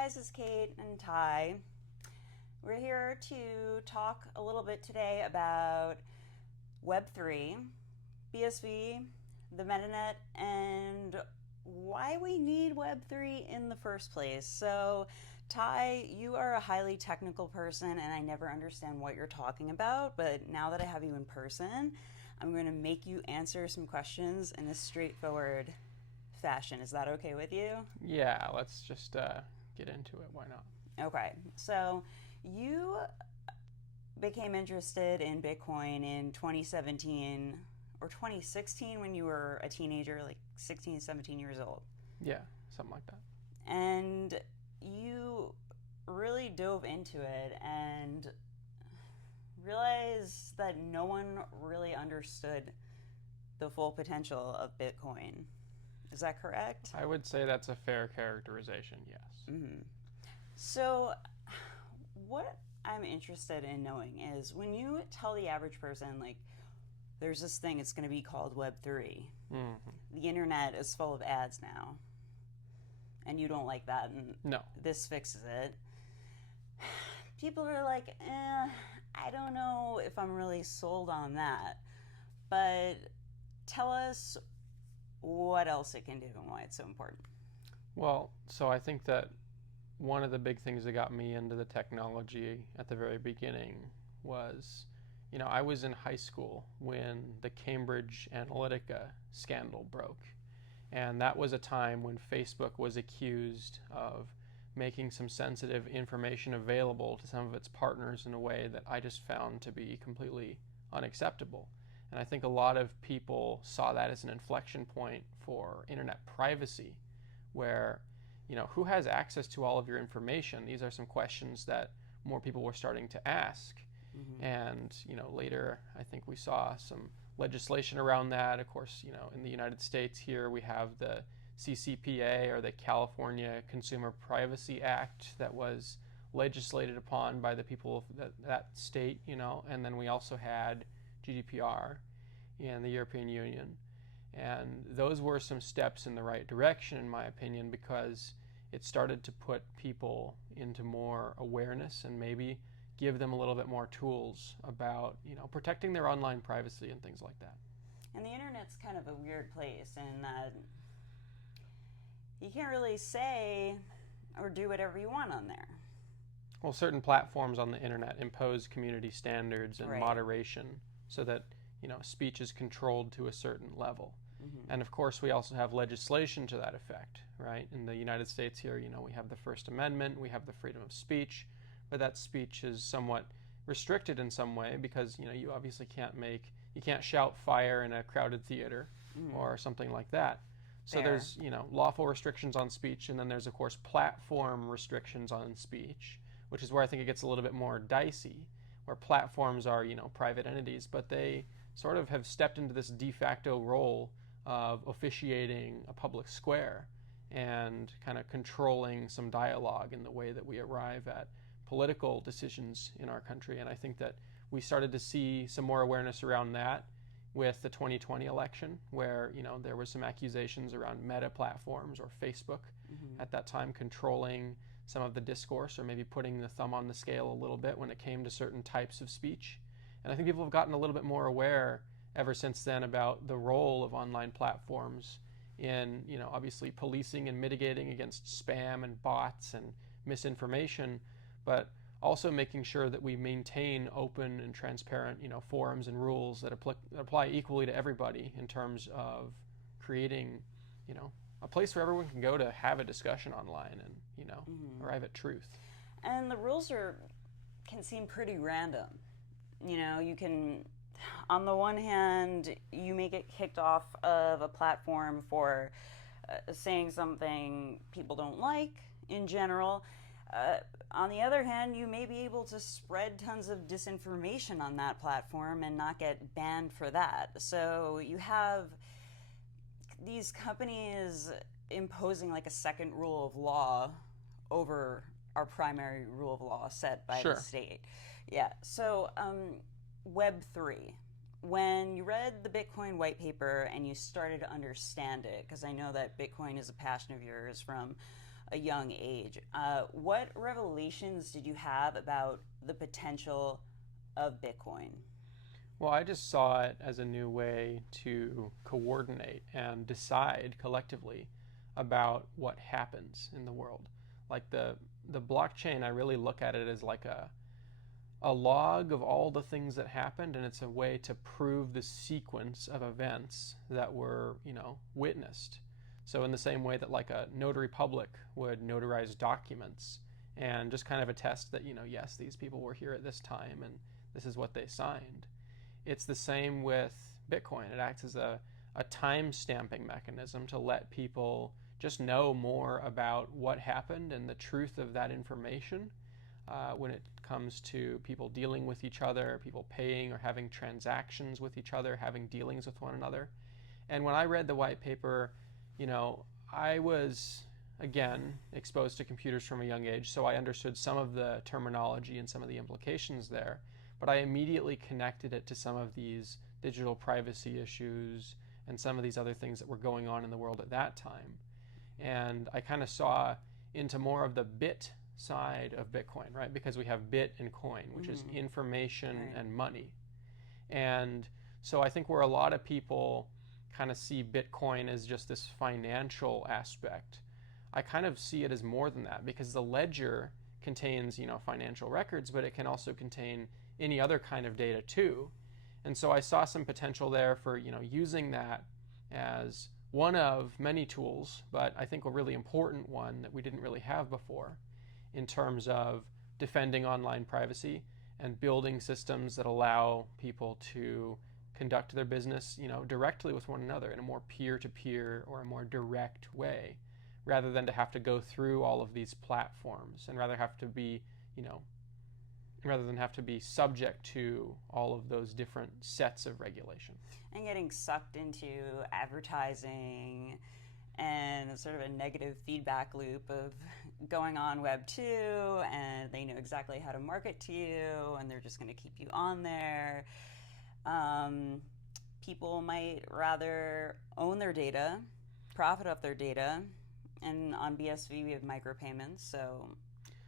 guys, it's Kate and Ty. We're here to talk a little bit today about Web3, BSV, the Metanet, and why we need Web3 in the first place. So, Ty, you are a highly technical person, and I never understand what you're talking about, but now that I have you in person, I'm going to make you answer some questions in a straightforward fashion. Is that okay with you? Yeah, let's just get into it. Why not? Okay, so you became interested in Bitcoin in 2017 or 2016 when you were a teenager, like 16, 17 years old. Yeah, something like that. And you really dove into it and realized that no one really understood the full potential of Bitcoin. Is that correct? I would say that's a fair characterization, yes. So, what I'm interested in knowing is when you tell the average person, like, there's this thing, it's going to be called Web3. The internet is full of ads now, and you don't like that, and No. this fixes it. People are like, I don't know if I'm really sold on that. But tell us what else it can do and why it's so important. Well, so I think that one of the big things that got me into the technology at the very beginning was, I was in high school when the Cambridge Analytica scandal broke. And that was a time when Facebook was accused of making some sensitive information available to some of its partners in a way that I just found to be completely unacceptable. And I think a lot of people saw that as an inflection point for internet privacy, where, who has access to all of your information? These are some questions that more people were starting to ask. And, later I think we saw some legislation around that. Of course, in the United States here we have the CCPA, or the California Consumer Privacy Act, that was legislated upon by the people of that state, and then we also had GDPR in the European Union. And those were some steps in the right direction, in my opinion, because it started to put people into more awareness and maybe give them a little bit more tools about, protecting their online privacy and things like that. And the internet's kind of a weird place in that you can't really say or do whatever you want on there. Well, certain platforms on the internet impose community standards and moderation so that, speech is controlled to a certain level. And of course, we also have legislation to that effect, right? In the United States here, we have the First Amendment, we have the freedom of speech, but that speech is somewhat restricted in some way because, you obviously you can't shout fire in a crowded theater or something like that. So Fair. there's, lawful restrictions on speech, and then there's, of course, platform restrictions on speech, which is where I think it gets a little bit more dicey, where platforms are, private entities, but they sort of have stepped into this de facto role of officiating a public square and kind of controlling some dialogue in the way that we arrive at political decisions in our country. And I think that we started to see some more awareness around that with the 2020 election, where there was some accusations around Meta platforms or Facebook at that time controlling some of the discourse, or maybe putting the thumb on the scale a little bit when it came to certain types of speech. And I think people have gotten a little bit more aware ever since then about the role of online platforms in, obviously policing and mitigating against spam and bots and misinformation, but also making sure that we maintain open and transparent, forums and rules that apply equally to everybody in terms of creating, a place where everyone can go to have a discussion online and, arrive at truth. And the rules can seem pretty random. You can, on the one hand, you may get kicked off of a platform for saying something people don't like in general. On the other hand, you may be able to spread tons of disinformation on that platform and not get banned for that. So you have these companies imposing like a second rule of law over our primary rule of law set by the state. Yeah. So Web3. When you read the Bitcoin white paper and you started to understand it, because I know that Bitcoin is a passion of yours from a young age. What revelations did you have about the potential of Bitcoin? Well, I just saw it as a new way to coordinate and decide collectively about what happens in the world. Like the blockchain, I really look at it as like a log of all the things that happened, and it's a way to prove the sequence of events that were, witnessed. So in the same way that like a notary public would notarize documents and just kind of attest that, yes, these people were here at this time and this is what they signed. It's the same with Bitcoin. It acts as a time stamping mechanism to let people just know more about what happened and the truth of that information when it comes to people dealing with each other, people paying or having transactions with each other, having dealings with one another. And when I read the white paper, I was, again, exposed to computers from a young age, so I understood some of the terminology and some of the implications there. But I immediately connected it to some of these digital privacy issues and some of these other things that were going on in the world at that time. And I kind of saw into more of the bit side of Bitcoin, right? Because we have bit and coin, which is information and money. And so I think where a lot of people kind of see Bitcoin as just this financial aspect, I kind of see it as more than that, because the ledger contains, financial records, but it can also contain any other kind of data too. And so I saw some potential there for, using that as one of many tools, but I think a really important one that we didn't really have before in terms of defending online privacy and building systems that allow people to conduct their business, directly with one another in a more peer-to-peer or a more direct way, rather than to have to go through all of these platforms and rather than have to be subject to all of those different sets of regulation. And getting sucked into advertising and sort of a negative feedback loop of going on Web 2, and they know exactly how to market to you, and they're just going to keep you on there. People might rather own their data, profit off their data, and on BSV we have micropayments, so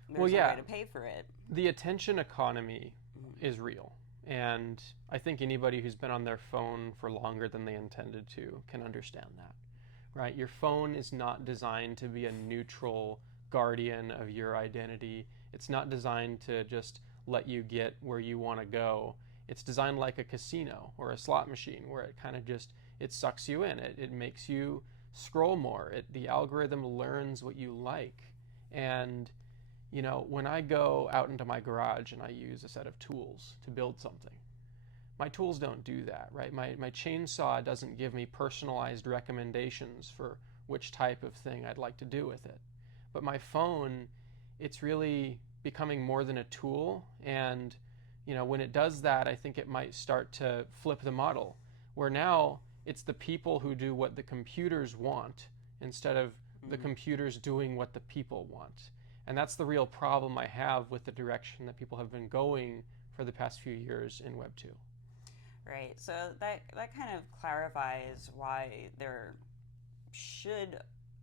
there's a way to pay for it. The attention economy is real. And I think anybody who's been on their phone for longer than they intended to can understand that, right? Your phone is not designed to be a neutral guardian of your identity. It's not designed to just let you get where you want to go. It's designed like a casino or a slot machine where it kind of just, it sucks you in. It makes you scroll more. The algorithm learns what you like. And when I go out into my garage and I use a set of tools to build something, my tools don't do that, right? My chainsaw doesn't give me personalized recommendations for which type of thing I'd like to do with it. But my phone, it's really becoming more than a tool. And, when it does that, I think it might start to flip the model, where now it's the people who do what the computers want instead of the computers doing what the people want. And that's the real problem I have with the direction that people have been going for the past few years in Web 2. Right. So that kind of clarifies why there should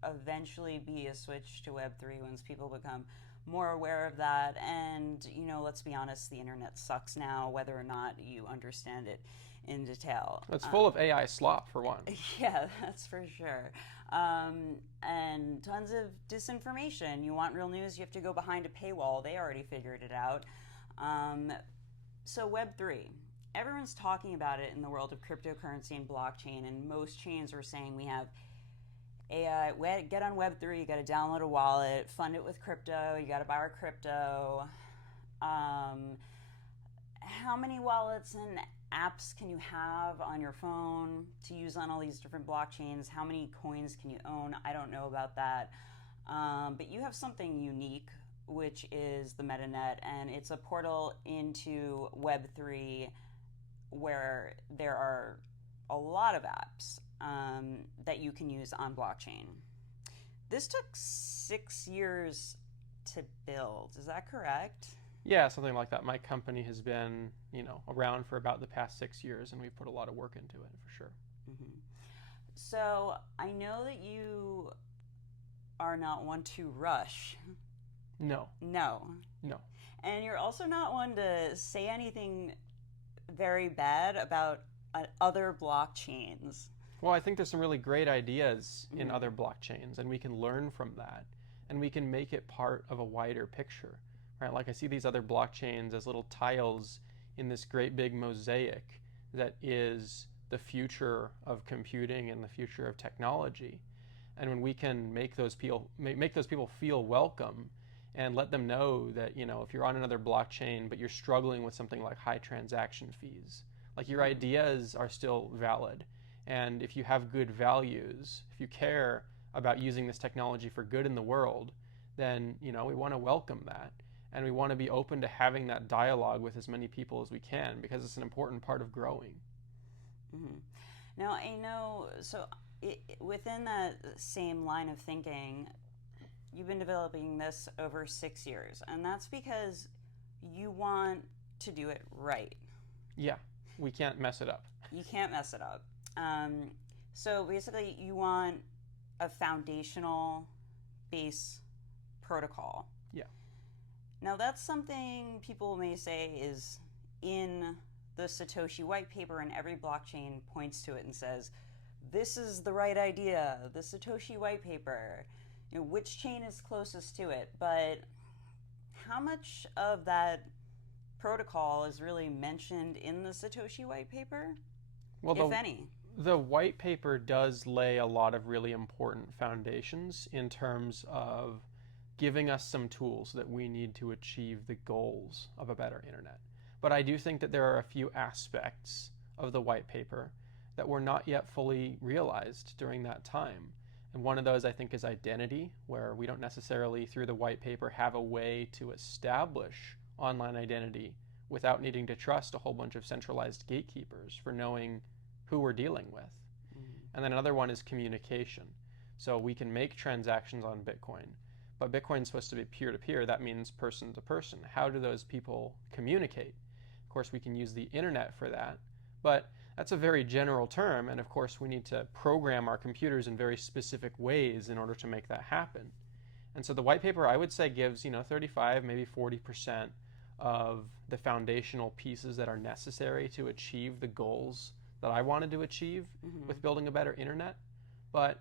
eventually be a switch to Web 3 once people become more aware of that. And, let's be honest, the internet sucks now, whether or not you understand it in detail. It's full of AI slop, for one. Yeah, that's for sure. And tons of disinformation. You want real news, you have to go behind a paywall. They already figured it out. So Web 3. Everyone's talking about it in the world of cryptocurrency and blockchain, and most chains are saying we have AI. Get on Web 3, you got to download a wallet, fund it with crypto, you got to buy our crypto. How many wallets and apps can you have on your phone to use on all these different blockchains? How many coins can you own? I don't know about that. But you have something unique, which is the Metanet, and it's a portal into Web 3 where there are a lot of apps that you can use on blockchain. This took 6 years to build. Is that correct? Yeah, something like that. My company has been, around for about the past 6 years, and we've put a lot of work into it, for sure. Mm-hmm. So I know that you are not one to rush. No, No. no. And you're also not one to say anything very bad about other blockchains. Well, I think there's some really great ideas in other blockchains, and we can learn from that, and we can make it part of a wider picture, right? Like I see these other blockchains as little tiles in this great big mosaic that is the future of computing and the future of technology. And when we can make those people feel welcome and let them know that, if you're on another blockchain but you're struggling with something like high transaction fees, like your ideas are still valid. And if you have good values, if you care about using this technology for good in the world, then, we want to welcome that. And we want to be open to having that dialogue with as many people as we can, because it's an important part of growing. Mm-hmm. Now, I know, so within that same line of thinking, you've been developing this over 6 years, and that's because you want to do it right. Yeah, we can't mess it up. You can't mess it up. So basically, you want a foundational base protocol. Yeah. Now, that's something people may say is in the Satoshi white paper, and every blockchain points to it and says, this is the right idea, the Satoshi white paper. Which chain is closest to it? But how much of that protocol is really mentioned in the Satoshi white paper, if any? The white paper does lay a lot of really important foundations in terms of giving us some tools that we need to achieve the goals of a better internet. But I do think that there are a few aspects of the white paper that were not yet fully realized during that time. And one of those, I think, is identity, where we don't necessarily, through the white paper, have a way to establish online identity without needing to trust a whole bunch of centralized gatekeepers for knowing who we're dealing with. And then another one is communication. So we can make transactions on Bitcoin, but Bitcoin's supposed to be peer-to-peer. That means person to person. How do those people communicate? Of course, we can use the internet for that, but that's a very general term, and of course we need to program our computers in very specific ways in order to make that happen. And so the white paper, I would say, gives 35, maybe 40% of the foundational pieces that are necessary to achieve the goals that I wanted to achieve with building a better internet. But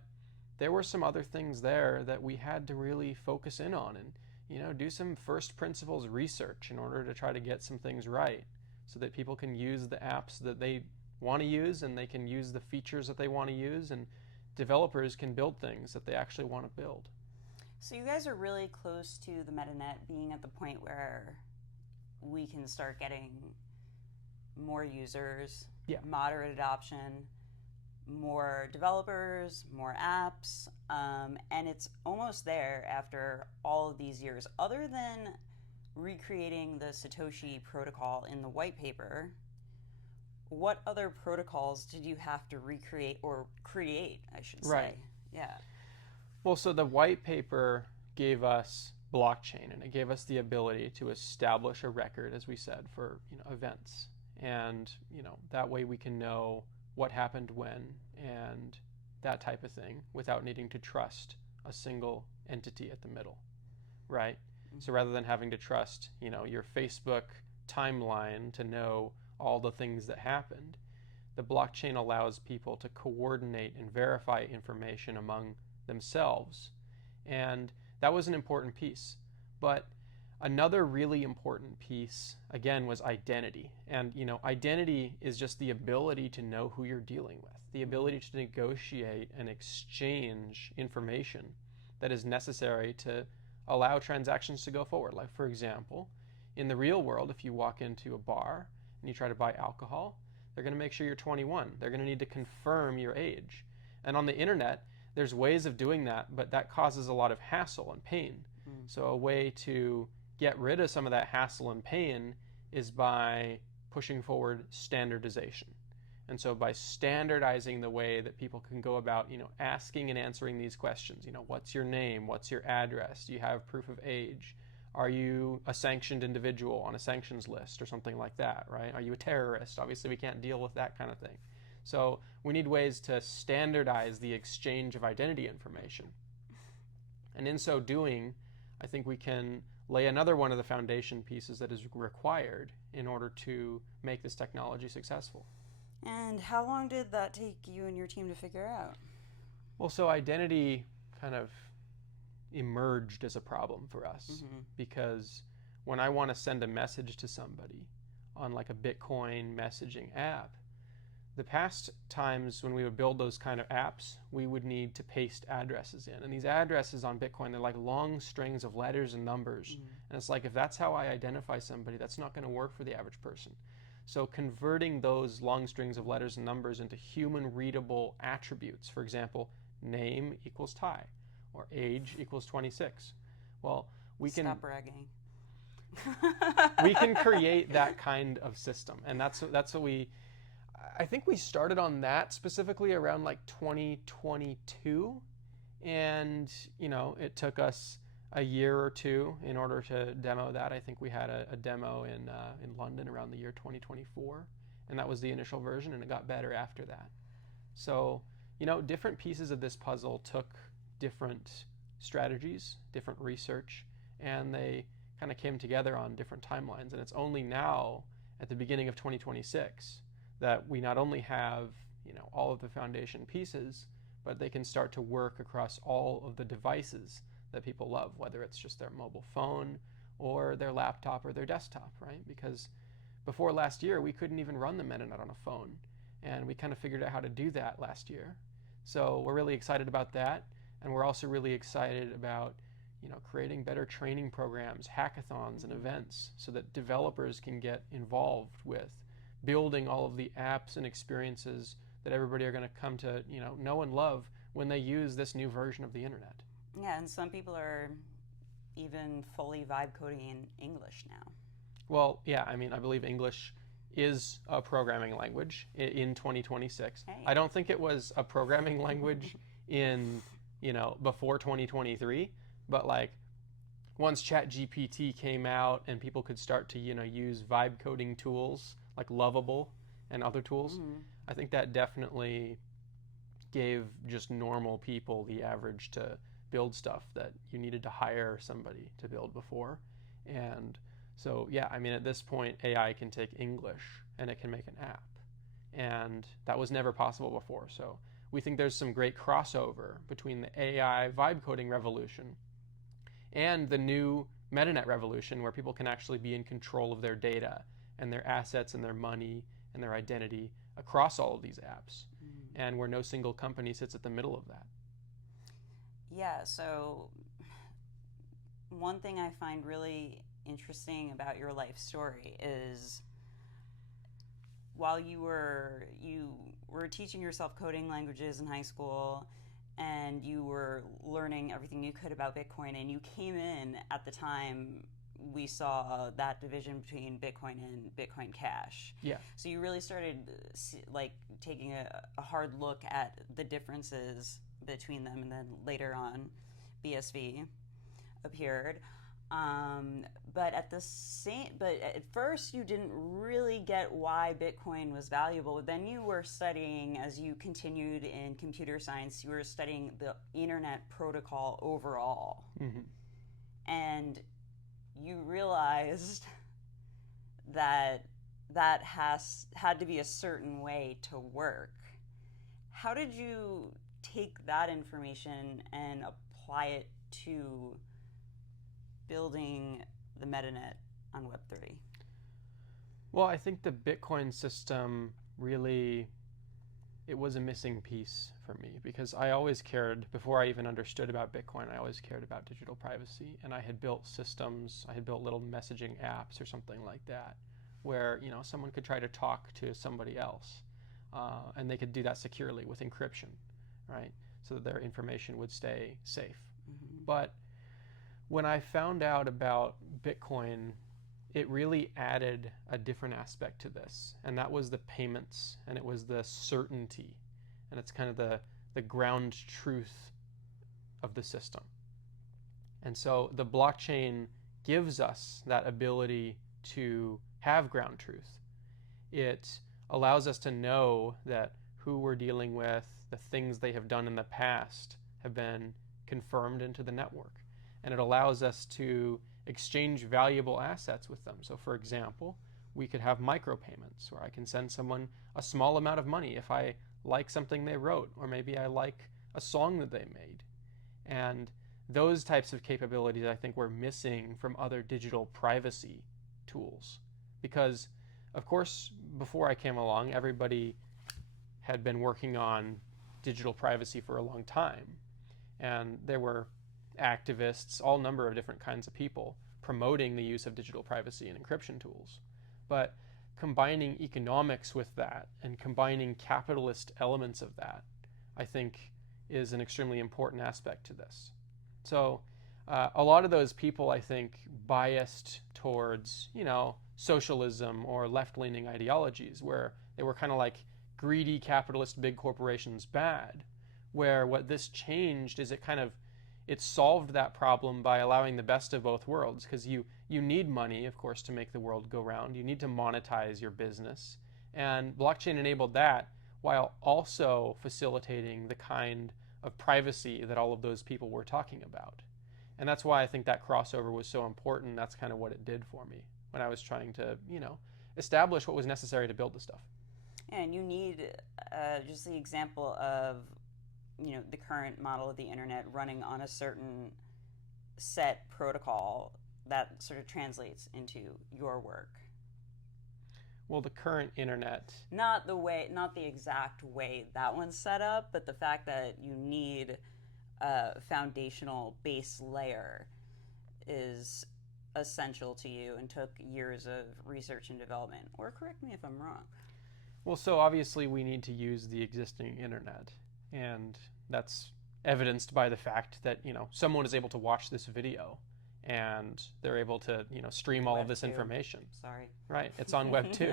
there were some other things there that we had to really focus in on and do some first principles research in order to try to get some things right, so that people can use the apps that they want to use, and they can use the features that they want to use, and developers can build things that they actually want to build. So you guys are really close to the Metanet being at the point where we can start getting more users, moderate adoption, more developers, more apps, and it's almost there after all of these years. Other than recreating the Satoshi protocol in the white paper, what other protocols did you have to recreate, or create, I should say? Right. Yeah. Well, so the white paper gave us blockchain, and it gave us the ability to establish a record, as we said, for events. And that way we can know what happened when and that type of thing without needing to trust a single entity at the middle, right? So rather than having to trust, your Facebook timeline to know all the things that happened, the blockchain allows people to coordinate and verify information among themselves. And that was an important piece. But another really important piece, again, was identity. And, identity is just the ability to know who you're dealing with, the ability to negotiate and exchange information that is necessary to allow transactions to go forward. Like, for example, in the real world, if you walk into a bar and you try to buy alcohol, they're going to make sure you're 21. They're going to need to confirm your age. And on the internet, there's ways of doing that, but that causes a lot of hassle and pain. So a way to get rid of some of that hassle and pain is by pushing forward standardization. And so by standardizing the way that people can go about, asking and answering these questions, what's your name? What's your address? Do you have proof of age? Are you a sanctioned individual on a sanctions list or something like that, right? Are you a terrorist? Obviously, we can't deal with that kind of thing. So we need ways to standardize the exchange of identity information. And in so doing, I think we can lay another one of the foundation pieces that is required in order to make this technology successful. And how long did that take you and your team to figure out? Well, so identity kind of emerged as a problem for us because when I want to send a message to somebody on like a Bitcoin messaging app, the past times when we would build those kind of apps, we would need to paste addresses in. And these addresses on Bitcoin, they're like long strings of letters and numbers. And it's like, if that's how I identify somebody, that's not going to work for the average person. So converting those long strings of letters and numbers into human readable attributes, for example, name equals Ty, or age equals 26. Well, we can Stop bragging. we can create that kind of system, and that's what we. I think we started on that specifically around like 2022, and it took us a year or two in order to demo that. I think we had a demo in London around the year 2024, and that was the initial version, and it got better after that. So different pieces of this puzzle took different strategies, different research, and they kind of came together on different timelines. And it's only now at the beginning of 2026 that we not only have all of the foundation pieces, but they can start to work across all of the devices that people love, whether it's just their mobile phone or their laptop or their desktop, right? Because before last year, we couldn't even run the Metanet on a phone, and we kind of figured out how to do that last year. So we're really excited about that, and we're also really excited about creating better training programs, hackathons, and events so that developers can get involved with building all of the apps and experiences that everybody are going to come to know and love when they use this new version of the internet. Yeah, and some people are even fully vibe coding in English now. Well, yeah, I believe English is a programming language in 2026. Hey. I don't think it was a programming language in before 2023, but like once ChatGPT came out and people could start to use vibe coding tools like Lovable and other tools, I think that definitely gave just normal people the average to build stuff that you needed to hire somebody to build before. And so yeah, at this point AI can take English and it can make an app, and that was never possible before. So we think there's some great crossover between the AI vibe coding revolution and the new Metanet revolution, where people can actually be in control of their data and their assets and their money and their identity across all of these apps, and where no single company sits at the middle of that. Yeah, so one thing I find really interesting about your life story is while you were teaching yourself coding languages in high school, and you were learning everything you could about Bitcoin, and you came in at the time we saw that division between Bitcoin and Bitcoin Cash. Yeah. So you really started taking a hard look at the differences between them, and then later on BSV appeared. But at first you didn't really get why Bitcoin was valuable. Then you were studying, as you continued in computer science, you were studying the internet protocol overall. And you realized that had to be a certain way to work. How did you take that information and apply it to building the Metanet on Web3? Well, I think the Bitcoin system really, it was a missing piece for me, because I always cared, before I even understood about Bitcoin, I always cared about digital privacy, and I had built systems, I had built little messaging apps or something like that, where someone could try to talk to somebody else, and they could do that securely with encryption, right? So that their information would stay safe. But when I found out about Bitcoin, it really added a different aspect to this, and that was the payments, and it was the certainty, and it's kind of the ground truth of the system. And so the blockchain gives us that ability to have ground truth. It allows us to know that who we're dealing with, the things they have done in the past, have been confirmed into the network. And it allows us to exchange valuable assets with them. So for example, we could have micropayments where I can send someone a small amount of money if I like something they wrote, or maybe I like a song that they made. And those types of capabilities I think we're missing from other digital privacy tools. Because, of course, before I came along, everybody had been working on digital privacy for a long time. And there were activists, all number of different kinds of people, promoting the use of digital privacy and encryption tools. But combining economics with that and combining capitalist elements of that, I think, is an extremely important aspect to this. So a lot of those people, I think, biased towards, socialism or left-leaning ideologies, where they were kind of like greedy capitalist big corporations bad, where what this changed is it solved that problem by allowing the best of both worlds, because you need money, of course, to make the world go round. You need to monetize your business. And blockchain enabled that while also facilitating the kind of privacy that all of those people were talking about. And that's why I think that crossover was so important. That's kind of what it did for me when I was trying to, establish what was necessary to build the stuff. And you need just the example of, the current model of the internet running on a certain set protocol that sort of translates into your work. Well, the current internet. Not the exact way that one's set up, but the fact that you need a foundational base layer is essential to you and took years of research and development. Or correct me if I'm wrong. Well, so obviously we need to use the existing internet, and that's evidenced by the fact that, someone is able to watch this video and they're able to, stream all of this information. Sorry. Right, it's on Web 2.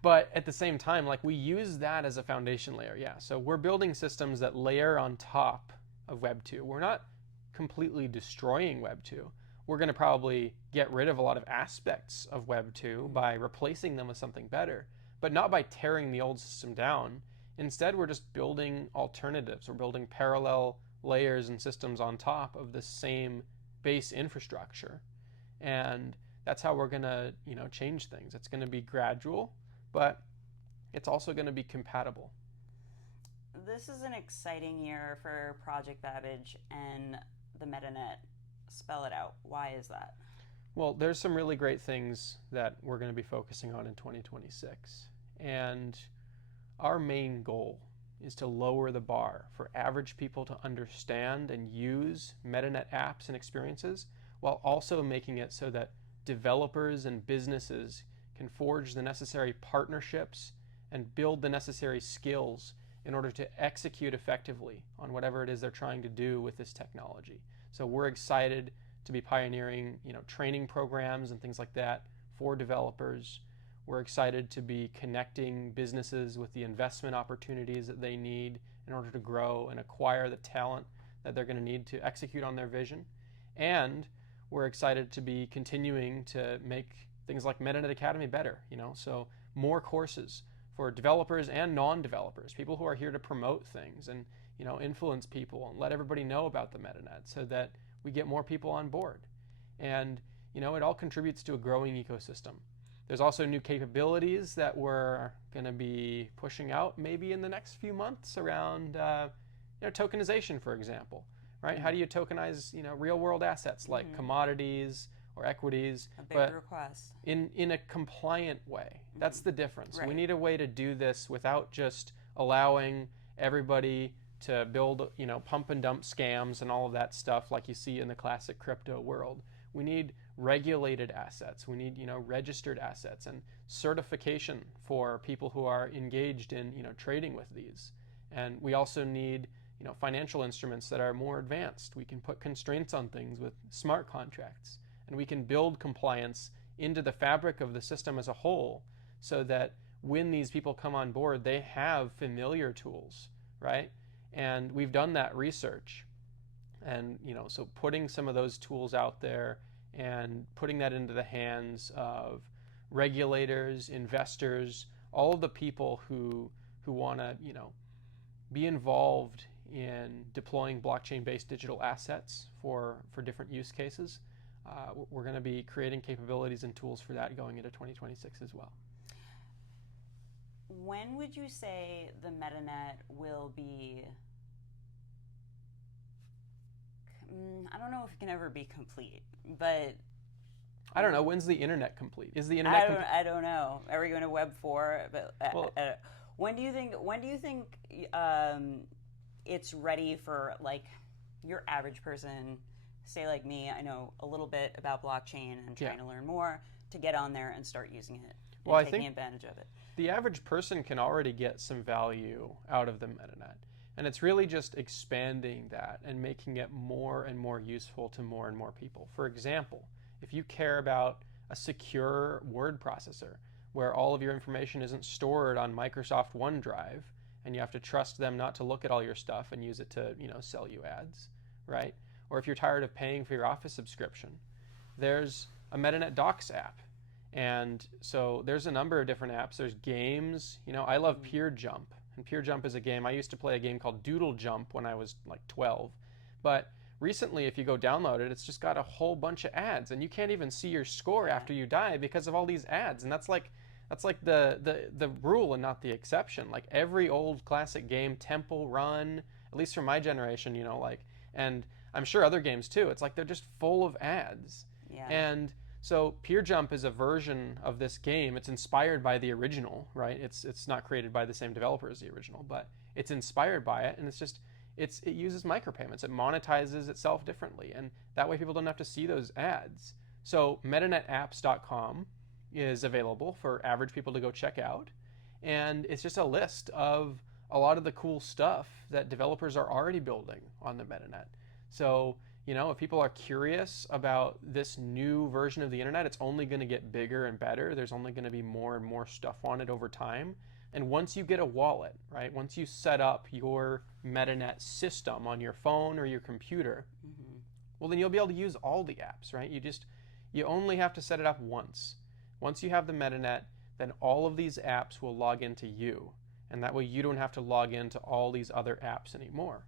But at the same time, we use that as a foundation layer, yeah. So we're building systems that layer on top of Web 2. We're not completely destroying Web 2. We're going to probably get rid of a lot of aspects of Web 2 by replacing them with something better, but not by tearing the old system down. Instead, we're just building alternatives. We're building parallel layers and systems on top of the same base infrastructure. And that's how we're going to, change things. It's going to be gradual, but it's also going to be compatible. This is an exciting year for Project Babbage and the Metanet. Spell it out. Why is that? Well, there's some really great things that we're going to be focusing on in 2026. And our main goal is to lower the bar for average people to understand and use Metanet apps and experiences, while also making it so that developers and businesses can forge the necessary partnerships and build the necessary skills in order to execute effectively on whatever it is they're trying to do with this technology. So we're excited to be pioneering, training programs and things like that for developers. We're excited to be connecting businesses with the investment opportunities that they need in order to grow and acquire the talent that they're going to need to execute on their vision. And we're excited to be continuing to make things like Metanet Academy better, so more courses for developers and non-developers, people who are here to promote things and, influence people and let everybody know about the Metanet so that we get more people on board. And, it all contributes to a growing ecosystem. There's also new capabilities that we're going to be pushing out maybe in the next few months around tokenization, for example, right? How do you tokenize real world assets like commodities or equities, a big request in a compliant way? That's the difference. Right. We need a way to do this without just allowing everybody to build pump and dump scams and all of that stuff like you see in the classic crypto world. We need regulated assets. We need registered assets and certification for people who are engaged in trading with these. And we also need financial instruments that are more advanced. We can put constraints on things with smart contracts, and we can build compliance into the fabric of the system as a whole, so that when these people come on board, they have familiar tools, right? And we've done that research. And so putting some of those tools out there and putting that into the hands of regulators, investors, all of the people who want to be involved in deploying blockchain-based digital assets for different use cases. We're going to be creating capabilities and tools for that going into 2026 as well. When would you say the Metanet will be, I don't know if it can ever be complete, but I don't know. When's the internet complete? Is the internet complete? I don't know. Are we going to Web 4? But Well, when do you think it's ready for, like, your average person, say like me? I know a little bit about blockchain and trying to learn more, to get on there and start using it and taking advantage of it. The average person can already get some value out of the Metanet. And it's really just expanding that and making it more and more useful to more and more people. For example, if you care about a secure word processor where all of your information isn't stored on Microsoft OneDrive and you have to trust them not to look at all your stuff and use it to, sell you ads, right? Or if you're tired of paying for your Office subscription, there's a Metanet Docs app. And so there's a number of different apps. There's games. I love Peer Jump. And Peer Jump is a game. I used to play a game called Doodle Jump when I was like 12. But recently, if you go download it, it's just got a whole bunch of ads. And you can't even see your score after you die because of all these ads. And that's like the rule and not the exception. Like every old classic game, Temple Run, at least from my generation, and I'm sure other games too, it's like they're just full of ads. Yeah. And so Peer Jump is a version of this game. It's inspired by the original, right? It's not created by the same developer as the original, but it's inspired by it, and it uses micropayments. It monetizes itself differently, and that way people don't have to see those ads. So metanetapps.com is available for average people to go check out, and it's just a list of a lot of the cool stuff that developers are already building on the Metanet. So if people are curious about this new version of the internet, it's only going to get bigger and better. There's only going to be more and more stuff on it over time. And once you get a wallet, right, once you set up your Metanet system on your phone or your computer, well, then you'll be able to use all the apps, right? You only have to set it up once. Once you have the Metanet, then all of these apps will log into you. And that way you don't have to log into all these other apps anymore.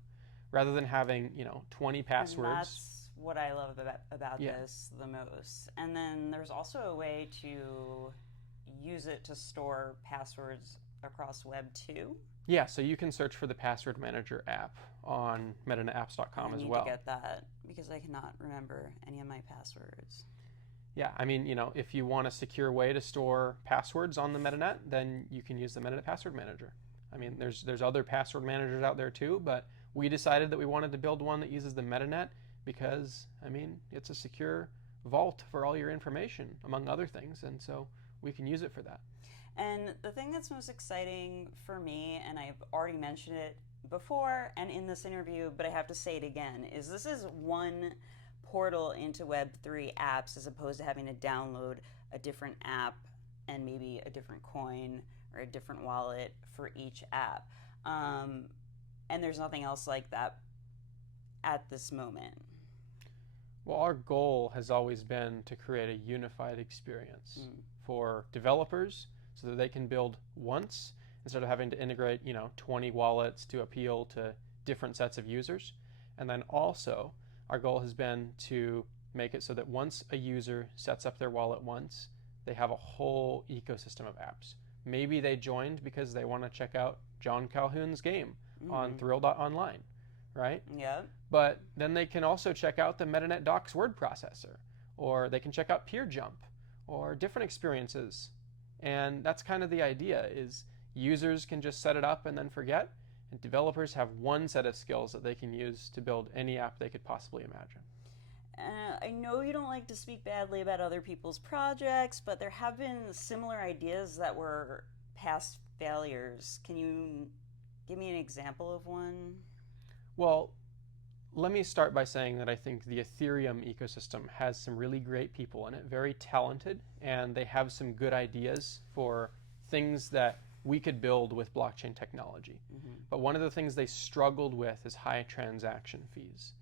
Rather than having 20 passwords. And that's what I love about this the most. And then there's also a way to use it to store passwords across Web 2. Yeah, so you can search for the Password Manager app on metanetapps.com as well. I need to get that because I cannot remember any of my passwords. Yeah, if you want a secure way to store passwords on the Metanet, then you can use the Metanet Password Manager. There's other password managers out there too, but we decided that we wanted to build one that uses the Metanet because, it's a secure vault for all your information, among other things, and so we can use it for that. And the thing that's most exciting for me, and I've already mentioned it before and in this interview, but I have to say it again, is this is one portal into Web3 apps as opposed to having to download a different app and maybe a different coin or a different wallet for each app. And there's nothing else like that at this moment. Well, our goal has always been to create a unified experience for developers so that they can build once instead of having to integrate, 20 wallets to appeal to different sets of users. And then also, our goal has been to make it so that once a user sets up their wallet once, they have a whole ecosystem of apps. Maybe they joined because they want to check out John Calhoun's game on Thrill.online, right? Yeah. But then they can also check out the Metanet Docs word processor, or they can check out Peer Jump, or different experiences. And that's kind of the idea, is users can just set it up and then forget, and developers have one set of skills that they can use to build any app they could possibly imagine. I know you don't like to speak badly about other people's projects, but there have been similar ideas that were past failures. Can you give me an example of one? Well, let me start by saying that I think the Ethereum ecosystem has some really great people in it, very talented, and they have some good ideas for things that we could build with blockchain technology. But one of the things they struggled with is high transaction fees.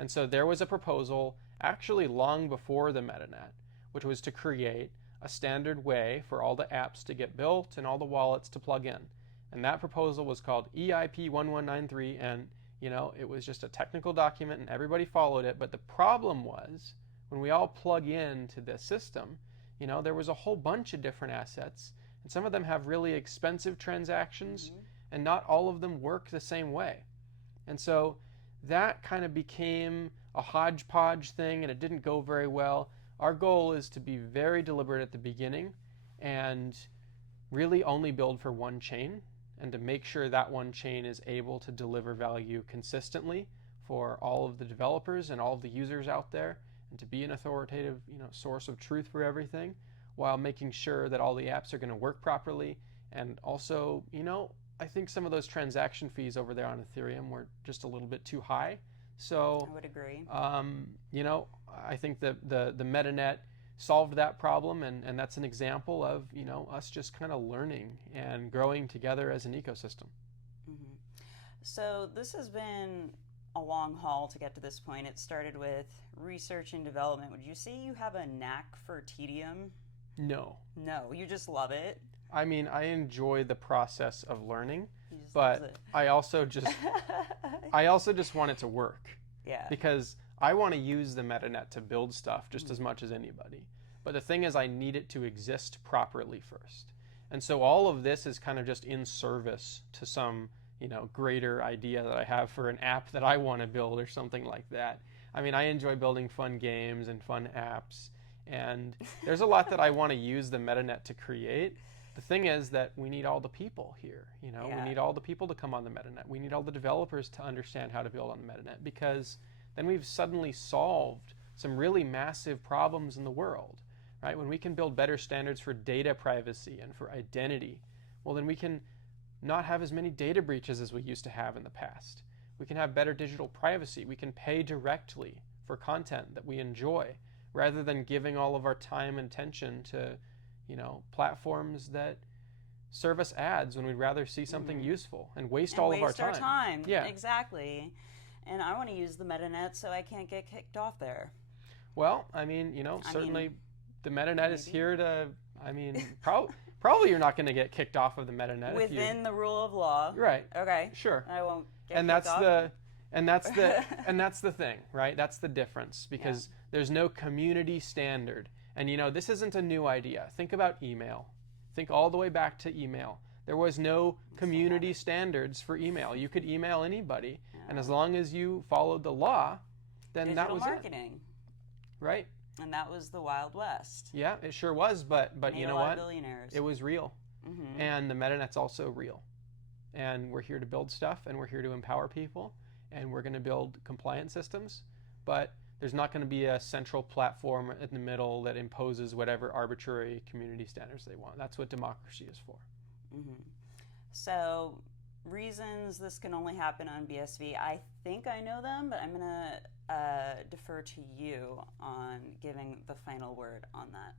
And so there was a proposal actually long before the Metanet, which was to create a standard way for all the apps to get built and all the wallets to plug in. And that proposal was called EIP 1193, and It was just a technical document and everybody followed it. But the problem was when we all plug into this system, there was a whole bunch of different assets, and some of them have really expensive transactions, and not all of them work the same way. And so that kind of became a hodgepodge thing, and it didn't go very well. Our goal is to be very deliberate at the beginning and really only build for one chain, and to make sure that one chain is able to deliver value consistently for all of the developers and all of the users out there, and to be an authoritative source of truth for everything, while making sure that all the apps are going to work properly. And also, I think some of those transaction fees over there on Ethereum were just a little bit too high. So I would agree. I think the Metanet solved that problem, and that's an example of us just kind of learning and growing together as an ecosystem. Mm-hmm. So this has been a long haul to get to this point. It started with research and development. Would you say you have a knack for tedium? No. No, you just love it. I mean, I enjoy the process of learning, but I also just want it to work. Yeah. Because I want to use the Metanet to build stuff just as much as anybody. But the thing is, I need it to exist properly first. And so all of this is kind of just in service to some, greater idea that I have for an app that I want to build or something like that. I mean, I enjoy building fun games and fun apps, and there's a lot that I want to use the Metanet to create. The thing is that we need all the people here. We need all the people to come on the Metanet. We need all the developers to understand how to build on the Metanet, because then we've suddenly solved some really massive problems in the world, right? When we can build better standards for data privacy and for identity, well, then we can not have as many data breaches as we used to have in the past. We can have better digital privacy. We can pay directly for content that we enjoy, rather than giving all of our time and attention to platforms that serve us ads when we'd rather see something useful and waste all of our time. Waste our time. Yeah. Exactly. And I want to use the Metanet so I can't get kicked off there. Well, certainly the Metanet is here to, probably you're not going to get kicked off of the Metanet. Within the rule of law. Right. Okay. Sure. I won't get kicked off. And that's the thing, right? That's the difference, because there's no community standard. And this isn't a new idea. Think about email. Think all the way back to email. There was no community standards for email. You could email anybody, and as long as you followed the law, then Digital that was marketing. It. Right. And that was the Wild West. Yeah, it sure was, but you know what? Billionaires. It was real. Mm-hmm. And the Metanet's also real. And we're here to build stuff, and we're here to empower people, and we're going to build compliance systems, but there's not going to be a central platform in the middle that imposes whatever arbitrary community standards they want. That's what democracy is for. Mm-hmm. So, reasons this can only happen on BSV, I think I know them, but I'm going to defer to you on giving the final word on that.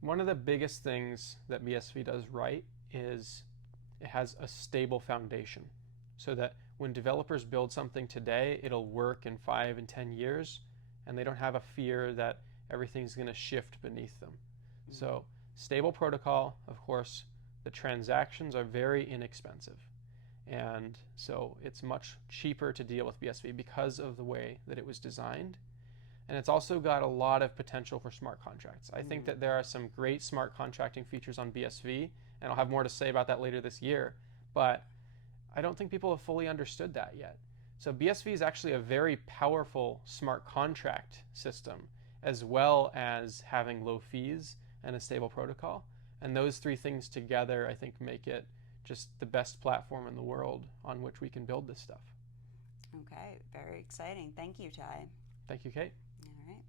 One of the biggest things that BSV does right is it has a stable foundation, so that when developers build something today, it'll work in 5 and 10 years, and they don't have a fear that everything's going to shift beneath them. Mm-hmm. So, stable protocol, of course. The transactions are very inexpensive, and so it's much cheaper to deal with BSV because of the way that it was designed. And it's also got a lot of potential for smart contracts. I think that there are some great smart contracting features on BSV, and I'll have more to say about that later this year, but I don't think people have fully understood that yet. So BSV is actually a very powerful smart contract system, as well as having low fees and a stable protocol. And those three things together, I think, make it just the best platform in the world on which we can build this stuff. Okay, very exciting. Thank you, Ty. Thank you, Kate. All right.